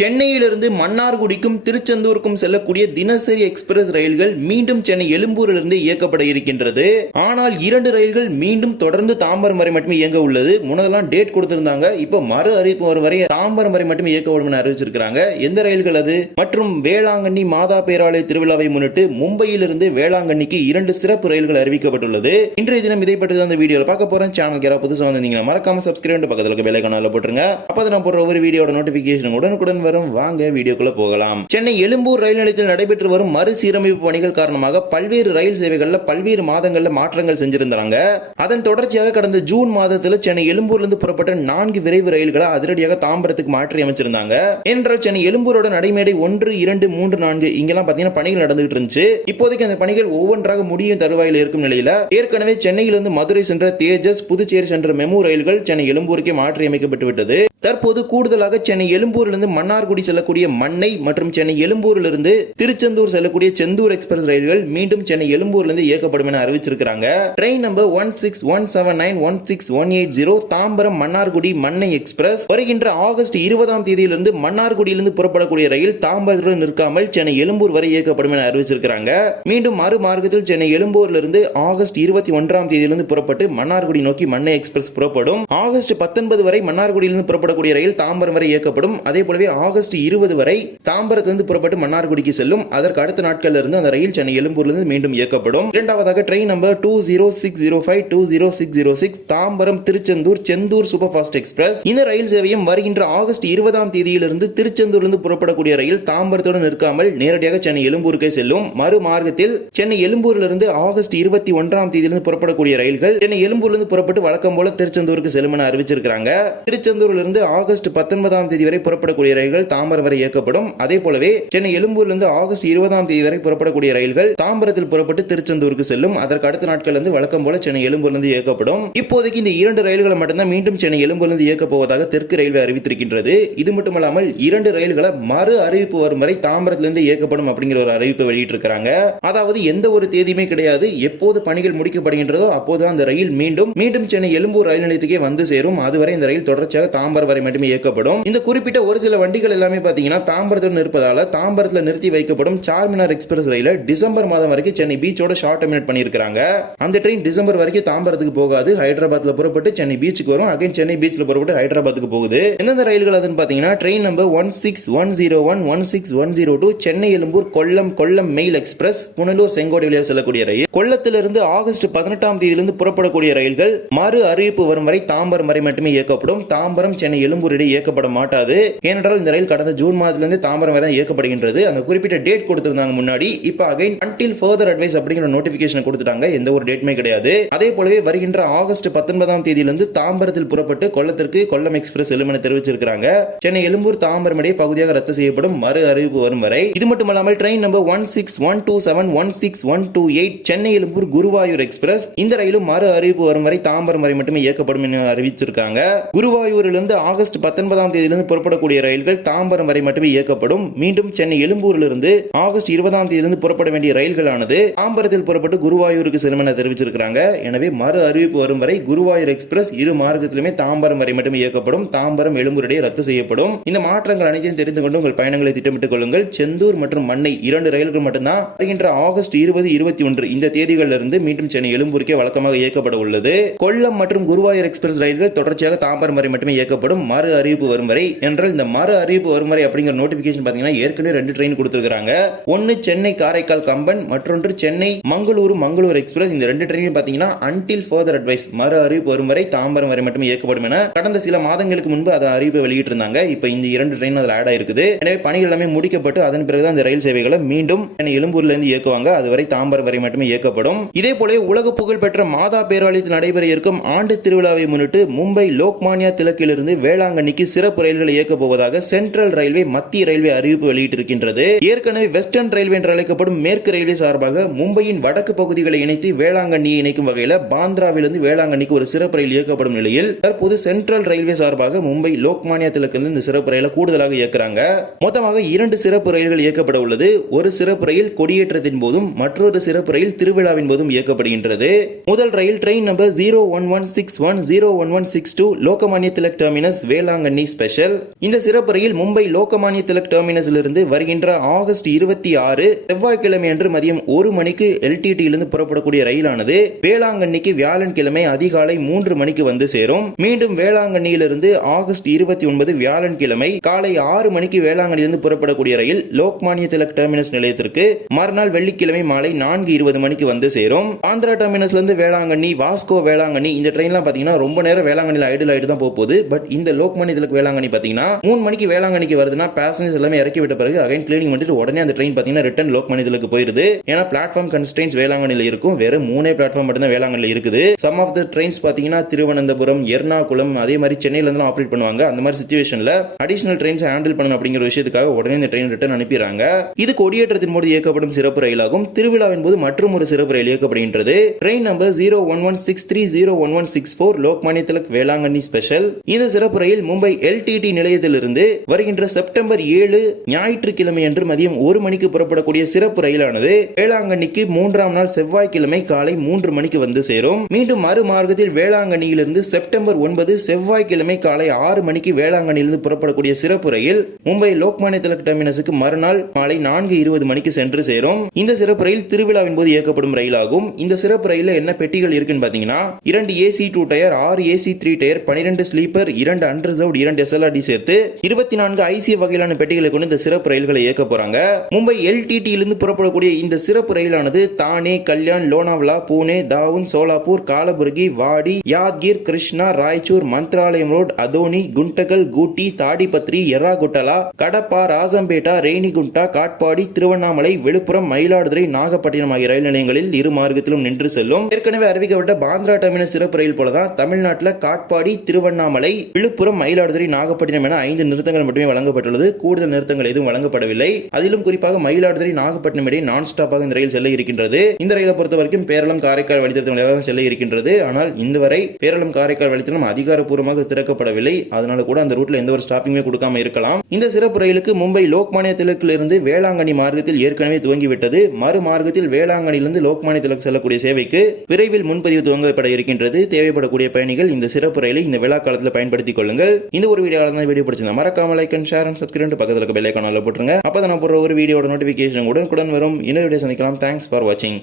சென்னையிலிருந்து மன்னார்குடிக்கும் திருச்செந்தூருக்கும் செல்லக்கூடிய தினசரி எக்ஸ்பிரஸ் ரயில்கள் மீண்டும் சென்னை எழும்பூரிலிருந்து இயக்கப்பட இருக்கின்றது. ஆனால் 2 ரயில்கள் மீண்டும் தொடர்ந்து தாம்பரம் வரை மட்டுமே இயங்க உள்ளது. முன்னதெல்லாம் டேட் கொடுத்திருந்தாங்க, இப்ப மறு அறிவிப்பு வரும் வரை தாம்பரம் வரை மட்டுமே இயக்கப்படும் என அறிவிச்சிருக்காங்க. எந்த ரயில்கள் அது? மற்றும் வேளாங்கண்ணி மாதா பேராலய திருவிழாவை முன்னிட்டு மும்பையிலிருந்து வேளாங்கண்ணிக்கு 2 சிறப்பு ரயில்கள் அறிவிக்கப்பட்டுள்ளது. இன்றைய தினம் இதை பற்றி தான் இந்த வீடியோல பார்க்க போறேன். சேனலுக்கு யாராவது புதுசா வந்தீங்கன்னா மறக்காம சப்ஸ்கிரைப் பண்ணி பக்கத்துல இருக்க பெல் ஐகானை போட்டுருங்க. அப்பதான் நான் போடுற ஒரு வீடியோட நோட்டிபிகேஷன் உடனுக்குடன் வரும். வாங்க வீடியோக்குள்ள போகலாம். சென்னை எழும்பூர் ரயில் நிலையத்தில் நடைபெற்று வரும் மறுசீரமைப்பு பணிகள் காரணமாக பல்வேறு ரயில் சேவைகள்ல பல்வேறு மாதங்கள்ல மாற்றங்கள் செஞ்சிருந்தாங்க. அதன் தொடர்ச்சியாக கடந்த ஜூன் மாதத்தில் சென்னை எழும்பூர்ல இருந்து புறப்பட்ட 4 விரைவு ரயில்களை அதிரடியாக தாம்பரத்துக்கு மாற்றி அமைச்சிருந்தாங்க. என்றால் சென்னை எழும்பூரோட நடைமேடை 1, 2, 3, 4 இங்கெல்லாம் பாத்தீங்கன்னா பணிகள் நடந்துகிட்டு இருந்துச்சு. இப்போதைக்கு அந்த பணிகள் ஒவ்வொன்றாக முடியும் தருவாயில் இருக்கும் நிலையில ஏற்கனவே சென்னையிலிருந்து மதுரை சென்ற தேஜஸ், புதுச்சேரி சென்ற மெமு ரயில்கள் சென்னை எழும்பூருக்கே மாற்றி அமைக்கப்பட்டு விட்டது. தற்போது கூடுதலாக சென்னை எழும்பூரிலிருந்து மன்னார்குடி செல்லக்கூடிய மண்ணை மற்றும் சென்னை எழும்பூரிலிருந்து திருச்செந்தூர் செல்லக்கூடிய செந்தூர் எக்ஸ்பிரஸ் ரயில்கள் மீண்டும் சென்னை எழும்பூரிலிருந்து இயக்கப்படும் என அறிவிச்சிருக்காங்க. ட்ரெயின் நம்பர் 16179-16180 தாம்பரம் மன்னார்குடி மண்ணை எக்ஸ்பிரஸ் வருகின்ற ஆகஸ்ட் 20ஆம் தேதியிலிருந்து மன்னார்குடியிலிருந்து புறப்படக்கூடிய ரயில் தாம்பரத்துடன் நிற்காமல் சென்னை எழும்பூர் வரை இயக்கப்படும் என அறிவிச்சிருக்காங்க. மீண்டும் மறு மார்க்கத்தில் சென்னை எழும்பூரிலிருந்து ஆகஸ்ட் 21ஆம் தேதியிலிருந்து புறப்பட்டு மன்னார்குடி நோக்கி மண்ணை எக்ஸ்பிரஸ் புறப்படும். ஆகஸ்ட் 19 வரை மன்னார்குடியிலிருந்து புறப்படக்கூடிய ரயில் தாம்பரம் வரை இயக்கப்படும். அதே போலவே ஆகஸ்ட் 20 வரை தாம்பரத்திலிருந்து புறப்பட்டு மன்னார்குடிக்கு செல்லும். அதற்கு அடுத்த நாட்களில் இருந்து அந்த ரயில் சென்னை எழும்பூரிலிருந்து மீண்டும் இயக்கப்படும். இரண்டாவதாக train number 20605-20606 Tambaram Tiruchendur Chendur super fast express. இந்த ரயில் சேவையும் வருகின்ற ஆகஸ்ட் 20ஆம் தேதியிலிருந்து திருச்செந்தூரிலிருந்து புறப்படக்கூடிய ரயில் தாம்பரத்துடன் நிற்காமல் நேரடியாக சென்னை எழும்பூருக்கே செல்லும். மறு மார்க்கத்தில் சென்னை எழும்பூரிலிருந்து ஆகஸ்ட் 21ஆம் தேதியிலிருந்து புறப்படக்கூடிய ரயில்கள் சென்னை எழும்பூரிலிருந்து புறப்பட்டு வழக்கம் போல திருச்செந்தூருக்கு செல்லும் என அறிவிச்சிருக்காங்க. திருச்செந்தூரிலிருந்து ஆகஸ்ட் 19ஆம் தேதி வரை புறப்படக்கூடிய ரயில்கள் தாம்பரம் வரை இயக்கப்படும். அதே போலவே சென்னை எழும்பூரிலிருந்து ஆகஸ்ட் 20ஆம் தேதி வரை புறப்படக்கூடிய ரயில்கள் தாம்பரத்தில் புறப்பட்டு திருச்செந்தூருக்கு செல்லும். அதற்கு அடுத்த நாட்கள் இருந்து வழக்கம் போல சென்னை எழும்பூரிலிருந்து இயக்கப்படும். இப்போதைக்கு இந்த 2 ரயில்களை மட்டும்தான் மீண்டும் சென்னை எழும்பூரிலிருந்து இயக்கப் போவதாக தெற்கு ரயில்வே அறிவித்திருக்கின்றது. இது மட்டுமல்லாமல் 2 ரயில்களை மறு அறிவிப்பு வரும் வரை தாம்பரத்திலிருந்து இயக்கப்படும் அப்படிங்கிற ஒரு அறிவிப்பை வெளியிட்டிருக்கிறாங்க. அதாவது எந்த ஒரு தேதியுமே கிடையாது. எப்போது பணிகள் முடிக்கப்படுகின்றதோ அப்போது அந்த ரயில் மீண்டும் சென்னை எழும்பூர் ரயில் நிலையத்துக்கே வந்து சேரும். அதுவரை இந்த ரயில் தொடர்ச்சியாக தாம்பரம் வரை மட்டுமே இயக்கப்படும். இந்த குறிப்பிட்ட ஒரு சில வண்டிகள் எல்லாமே பாத்தீங்கன்னா தாம்பரத்தில் இருப்பதால தாம்பரத்தில் நிறுத்தி வைக்கப்படும் சார்மினார் எக்ஸ்பிரஸ் ரயில டிசம்பர் மாதம் வரைக்கும் சென்னை பீச்சோட ஷார்ட் டெர்மினேட் பண்ணியிருக்காங்க. அந்த ட்ரெயின் டிசம்பர் வரைக்கும் தாம்பரத்துக்கு போகாது. ஹைதராபாத்ல புறப்பட்டு சென்னை பீச்சுக்கு வரும். அகைன் சென்னை பீச்ல புறப்பட்டு ஹைதராபாத்துக்கு போகுது. எந்தெந்த ரயில்கள் அதுன்னு பாத்தீங்கன்னா train number 16101-16102 Chennai Egmore Kollam mail express Punalur Sengottai வழியாக செல்லக்கூடிய ரயில். கொல்லத்திலிருந்து ஆகஸ்ட் 18ஆம் தேதியிலிருந்து புறப்படக்கூடிய ரயில்கள் மறு அறிவிப்பு வரும் வரை தாம்பரம் வரை மட்டுமே இயக்கப்படும். தாம்பரம் சென்னை எழும்பூர் இடையே இயக்கப்பட மாட்டாது. ஏனென்றால் இந்த ரயில் கடந்த ஜூன் மாதத்திலிருந்து தாம்பரம் வரை இயக்கப்படுகின்றது. அந்த குறிப்பிட்ட டேட் கொடுத்திருந்தாங்க முன்னாடி. இப்ப அகைன் until further advice அப்படிங்கிற நோட்டிபிகேஷன் கொடுத்துட்டாங்க. எந்த ஒரு டேட்டுமே கிடையாது. அதே போலவே வருகின்ற ஆகஸ்ட் 19ஆம் தேதியிலிருந்து தாம்பரத்தில் புறப்பட்டு கொல்லத்திற்கு கொல்லம் எக்ஸ்பிரஸ் செல்லும் என தெரிவிச்சிருக்காங்க. சென்னை எழும்பூர் தாம்பரம் இடையே பகுதியாக ரத்து செய்யப்படும் மறு அறிவிப்பு வரும் வரை. இது மட்டுமல்லாமல் train number 16127-16128 Chennai Egmore Guruvayur express. இந்த ரயிலும் மறு அறிவிப்பு வரும் வரை தாம்பரம் வரை மட்டுமே இயக்கப்படும் என அறிவிச்சிருக்காங்க. குருவாயூரிலிருந்து ஆகஸ்ட் 19ஆம் தேதியிலிருந்து புறப்படக்கூடிய ரயில்கள் தாம்பரம் வரை மட்டுமே இயக்கப்படும். மீண்டும் சென்னை எழும்பூரிலிருந்து ஆகஸ்ட் 20ஆம் தேதியிலிருந்து புறப்பட வேண்டிய ரயில்களானது தாம்பரத்தில் புறப்பட்டு குருவாயூருக்கு செல்லும் என தெரிவிச்சிருக்காங்க. எனவே மறு அறிவிப்பு வரும் வரை குருவாயூர் எக்ஸ்பிரஸ் இரு மார்க்கத்திலுமே தாம்பரம் வரை மட்டுமே இயக்கப்படும். தாம்பரம் எழும்பூர் இடையே ரத்து செய்யப்படும். இந்த மாற்றங்கள் அனைத்தையும் தெரிந்து கொண்டு உங்கள் பயணங்களை திட்டமிட்டுக் கொள்ளுங்கள். செந்தூர் மற்றும் மண்ணை 2 ரயில்கள் மட்டும்தான் வருகின்ற ஆகஸ்ட் 20, 21 இந்த தேதிகளில் இருந்து மீண்டும் சென்னை எழும்பூருக்கே வழக்கமாக இயக்கப்பட உள்ளது. கொல்லம் மற்றும் குருவாயூர் எக்ஸ்பிரஸ் ரயில்கள் தொடர்ச்சியாக தாம்பரம் வரை மட்டுமே இயக்கப்படும். மறு அறிவிப்பு வரும் வரை என்றால் இந்த மறு அறிவிப்பு வரும் வரை அப்படிங்கிற நோட்டிபிகேஷன் பாத்தீங்கன்னா ஏற்கனவே 2 ட்ரெயின் கொடுத்திருக்காங்க. ஒன்னு சென்னை காரைக்கால் கம்பன், மற்றொன்று சென்னை மங்களூர் எக்ஸ்பிரஸ். இந்த 2 ட்ரெயின் பாத்தீங்கன்னா until further advice மறு அறிவிப்பு வரும் வரை தாம்பரம் வரை மட்டுமே இயக்கப்படும் என கடந்த சில மாதங்களுக்கு முன்பு அதை அறிவிப்பை வெளியிட்டு இருந்தாங்க. இப்போ இந்த 2 ட்ரெயின் அதில் ஆட் ஆயிருக்குது. எனவே பணிகள் எல்லாமே முடிக்கப்பட்டு அதன் பிறகுதான் இந்த ரயில் சேவைகளை மீண்டும் சென்னை எழும்பூர்ல இருந்து இயக்குவாங்க. அதுவரை தாம்பரம் வரை மட்டுமே இயக்கப்படும். இதே போல உலக புகழ் பெற்ற மாதா பேராலயத்தில் நடைபெற இருக்கும் ஆண்டு திருவிழாவை முன்னிட்டு மும்பை லோக்மானியா திலக்கிலிருந்து வேளாங்கண்ணிக்கு சிறப்பு ரயில்களை இயக்கப் போவதாக சென்ட்ரல் ரயில்வே மத்திய ரயில்வே அறிவிப்பு வெளியிட்டிருக்கின்றது. ஏற்கனவே வெஸ்டர்ன் ரயில்வே என்று அழைக்கப்படும் மேற்கு ரயில்வே சார்பாக மும்பையின் வடக்கு பகுதிகளை இணைத்து வேளாங்கண்ணியை இணைக்கும் வகையில் பாந்திராவிலிருந்து வேளாங்கண்ணிக்கு ஒரு சிறப்பு ரயில் இயக்கப்படும் நிலையில் தற்போது சென்ட்ரல் ரயில்வே சார்பாக மும்பை லோக்மானியா திலக்கிலிருந்து இந்த சிறப்பு ரயிலை கூடுதலாக இயக்குறாங்க. மொத்தமாக 2 சிறப்பு ரயில்கள் இயக்கப்பட உள்ளது. ஒரு சிறப்பு ரயில் கொடியேற்றத்தின் போதும் மற்றொரு சிறப்பு ரயில் திருவிழாவின் போதும் இயக்கப்படுகின்றது. முதல் ரயில் train number 01161-01162 Lokmanya Tilak terminus Velankanni special. இந்த சிறப்பு ரயில் ரயில் மும்பை லோகமானிய திலக் டெர்மினஸிலிருந்து வருகின்ற ஆகஸ்ட் 26 செவ்வாய்க்கிழமை அன்று மதியம் 1 மணிக்கு எல்டிடியிலிருந்து புறப்படக்கூடிய ரயிலானது வேளாங்கண்ணிக்கு வியாழன்கிழமை அதிகாலை 3 மணிக்கு வந்து சேரும். மீண்டும் வேளாங்கண்ணியிலிருந்து ஆகஸ்ட் 29 வியாழன்கிழமை காலை 6 மணிக்கு வேளாங்கண்ணியிலிருந்து புறப்படக்கூடிய ரயில் லோக்மானிய திலக் டெர்மினஸ் நிலையத்திற்கு மறுநாள் வெள்ளிக்கிழமை மாலை 4:20 மணிக்கு வந்து சேரும். ஆந்திரா டெர்மினஸ்ல இருந்து வேளாங்கண்ணி, வாஸ்கோ வேளாங்கண்ணி இந்த ட்ரெயின்லாம் பாத்தீங்கன்னா ரொம்ப நேரம் வேளாங்கண்ணியில் ஐடில் ஆயிட்டு தான் போகுது. பட் இந்த லோக்மானிய திலக் வேளாங்கண்ணி பாத்தீங்கன்னா 3 மணிக்கு வேளாங்கண்ணிக்கு வருதுன்னா பேசஞ்சர்ஸ் எல்லாமே இறக்கி விட்ட பிறகு அகைன் கிளீனிங் பண்ணிட்டு உடனே அந்த ட்ரெயின் பாத்தீங்கன்னா ரிட்டர்ன் லோக்மானிய திலக்கு போயிருது. ஏன்னா பிளாட்ஃபார்ம் கன்ஸ்ட்ரெயின்ஸ் வேளாங்கண்ணியில் இருக்கும். வெறும் 3 பிளாட்ஃபார்ம் மட்டும் தான் வேளாங்கண்ணியில் இருக்குது. சம் ஆஃப் த ட்ரெயின்ஸ் பாத்தீங்கன்னா திருவனந்தபுரம், எர்ணாகுளம் அதே மாதிரி சென்னையில இருந்து ஆப்ரேட் பண்ணுவாங்க. அந்த மாதிரி சிச்சுவேஷன்ல அடிஷனல் ட்ரெயின்ஸ் ஹேண்டில் பண்ணணும் அப்படிங்கிற விஷயத்துக்காக உடனே இந்த ட்ரெயின் ரிட்டர்ன் அனுப்பிடுறாங்க. இது கொடியேற்றத்தின் போது இயக்கப்படும் சிறப்பு ரயிலாகும். திருவிழாவின் போது மற்றும் ஒரு சிறப்பு ரயில் இயக்கப்படுகின்றது. Train number 01163011164 Lokmanya Tilak Velankanni special. இந்த சிறப்பு ரயில் மும்பை எல்டிடி நிலையத்திலிருந்து வருகின்ற செப்டம்பர் 7 ஞாயிற்றுக்கிழமை அன்று மதியம் 1 மணிக்கு புறப்படக்கூடிய சிறப்பு ரயிலானது வேளாங்கண்ணிக்கு 3ஆம் நாள் செவ்வாய்க்கிழமை காலை 3 மணிக்கு வந்து சேரும். மீண்டும் மறுமார்க்கத்தில் வேளாங்கண்ணியிலிருந்து செப்டம்பர் 9 செவ்வாய்க்கிழமை காலை 6 மணிக்கு வேளாங்கண்ணியிலிருந்து புறப்படக்கூடிய சிறப்பு ரயில் மும்பை லோக்மானிய திலக் டெர்மினஸுக்கு மறுநாள் மாலை 4:20 மணிக்கு சென்று சேரும். இந்த சிறப்பு ரயில் திருவிழாவின் போது இயக்கப்படும் ரயிலாகும். இந்த சிறப்பு ரயில்ல என்ன பெட்டிகள் இருக்குன்னு பாத்தீங்கன்னா 2 AC 2 tier, 6 AC 3 tier, 12 sleeper, 2 unreserved, 2 SLRD சேர்த்து 24 ஐசிஏ வகையிலான பெட்டிகளை கொண்டு இந்த சிறப்பு ரயில்களை இயக்க போறாங்க. மும்பை எல்டிடியிலிருந்து புறப்படக்கூடிய இந்த சிறப்பு ரயிலானது தானே, கல்யாண், லோனாவலா, பூனே, தாவுன், சோலாப்பூர், காலபுர்கி, வாடி, யாத்கீர், கிருஷ்ணா, ராய்ச்சூர், மந்த்ராலயம் ரோட், அதோனி, குண்டகல், கூட்டி, தாடிபத்ரி, எர்ராகுட்டலா, கடப்பா, ராசம்பேட்டா, ரேணிகுண்டா, காட்பாடி, திருவண்ணாமலை, விழுப்புரம், மயிலாடுதுறை, நாகப்பட்டினம் ஆகிய ரயில் நிலையங்களில் இரு மார்க்கத்திலும் நின்று செல்லும். ஏற்கனவே அறிவிக்கப்பட்ட பாந்திரா டெர்மினஸ் சிறப்பு ரயில் போலதான் தமிழ்நாட்டில் காட்பாடி, திருவண்ணாமலை, விழுப்புரம், மயிலாடுதுறை, நாகப்பட்டினம் என 5 நிறுத்தங்கள் மட்டுமே வழங்கப்பட்டுள்ளது. கூடுதல் நிறுத்தங்கள் எதுவும் வழங்கப்படவில்லை. அதிலும் குறிப்பாக மயிலாடுதுறை, நாகப்பட்டினம் இடையே நான் ஸ்டாப்பாக இந்த ரயில் செல்ல இருக்கின்றது. இந்த ரயிலை பொறுத்த வரைக்கும் பேரளம், காரைக்கால் வழித்தடம் செல்ல இருக்கின்றது. ஆனால் இந்த வரை பேரளம், காரைக்கால் வழித்தடம் அதிகாரப்பூர்வமாக திறக்கப்படவில்லை. அதனால கூட அந்த ரூட்ல எந்த ஒரு ஸ்டாப்பிங்குமே கொடுக்காம இருக்கலாம். இந்த சிறப்பு ரயிலுக்கு மும்பை லோக்மானிய திலக்கிலிருந்து வேளாங்கண்ணி மார்க்கத்தில் ஏற்கனவே துவங்கிவிட்டது. மறு மார்க்கத்தில் வேளாங்கண்ணியிலிருந்து லோக்மானிய திலக் செல்லக்கூடிய சேவைக்கு விரைவில் முன்பதிவு துவங்கப்பட இருக்கின்றது. தேவைப்படக்கூடிய பயணிகள் இந்த சிறப்பு ரயிலை இந்த விழா காலத்தில் பயன்படுத்திக் கொள்ளுங்கள். இந்த ஒரு வீடியோ பிடிச்சிருந்தா மறக்காம like and share and subscribe பக்கத்துல இருக்க பெல் ஐகானை போட்டுருங்க. அப்பதான் நான் போடுற ஒரு வீடியோட நோட்டிபிகேஷன் உடனுக்குடன் வரும். இன்னொரு வீடியோ சந்திக்கலாம். தேங்க்ஸ் ஃபார் வாட்சிங்.